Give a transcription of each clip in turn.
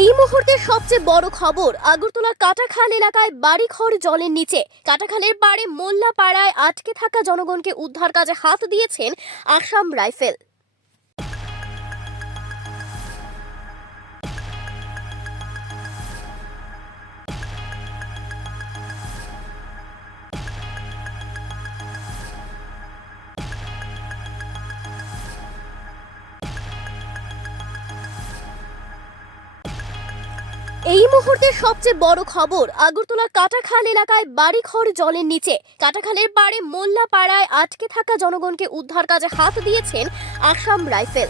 এই মুহূর্তে সবচেয়ে বড় খবর, আগরতলার কাটাখাল এলাকায় বাড়িঘর জলের নিচে। কাটাখালের পাড়ে মোল্লা পাড়ায় আটকে থাকা জনগণকে উদ্ধার কাজে হাত দিয়েছেন আসাম রাইফেল। এই মুহূর্তে সবচেয়ে বড় খবর আগরতলার কাটাখাল এলাকায় বাড়িঘর জলের নিচে। কাটাখালের পাড়ে মোল্লা পাড়ায় আটকে থাকা জনগণকে উদ্ধার কাজে হাত দিয়েছেন আসাম রাইফেল।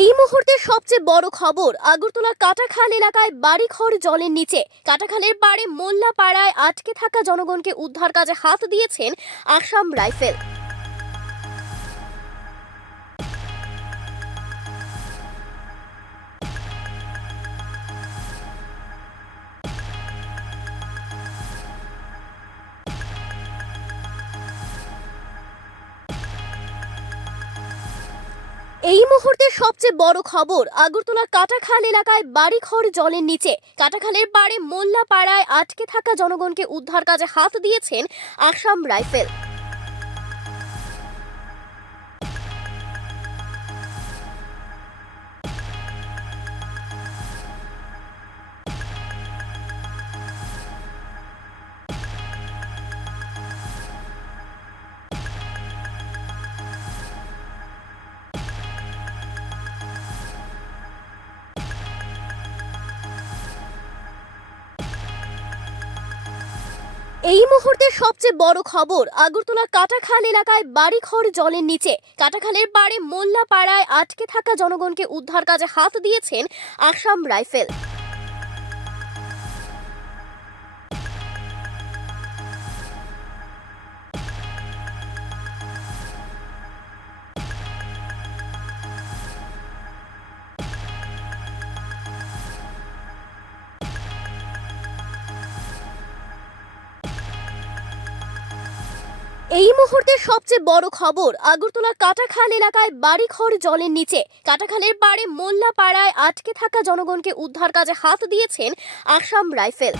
এই মুহূর্তে সবচেয়ে বড় খবর আগরতলার কাটাখাল এলাকায় বাড়িঘর জলের নিচে। কাটাখালের পাড়ে মোল্লাপাড়ায় আটকে থাকা জনগণকে উদ্ধার কাজে হাত দিয়েছেন আসাম রাইফেল। এই মুহূর্তে সবচেয়ে বড় খবর আগরতলার কাটাখাল এলাকায় বাড়িঘর জলের নিচে। কাটাখালের পাড়ে মোল্লাপাড়ায় আটকে থাকা জনগণকে উদ্ধার কাজে হাত দিয়েছেন আসাম রাইফেল। এই মুহূর্তে সবচেয়ে বড় খবর আগরতলার কাটাখাল এলাকায় বাড়িঘর জলের নিচে। কাটাখালের পাড়ে মোল্লাপাড়ায় আটকে থাকা জনগণকে উদ্ধার কাজে হাত দিয়েছেন আসাম রাইফেল। এই মুহূর্তে সবচেয়ে বড় খবর আগরতলার কাটাখাল এলাকায় বাড়িঘর জলের নিচে। কাটাখালের পাড়ে মোল্লা পাড়ায় আটকে থাকা জনগণকে উদ্ধার কাজে হাত দিয়েছেন আসাম রাইফেল।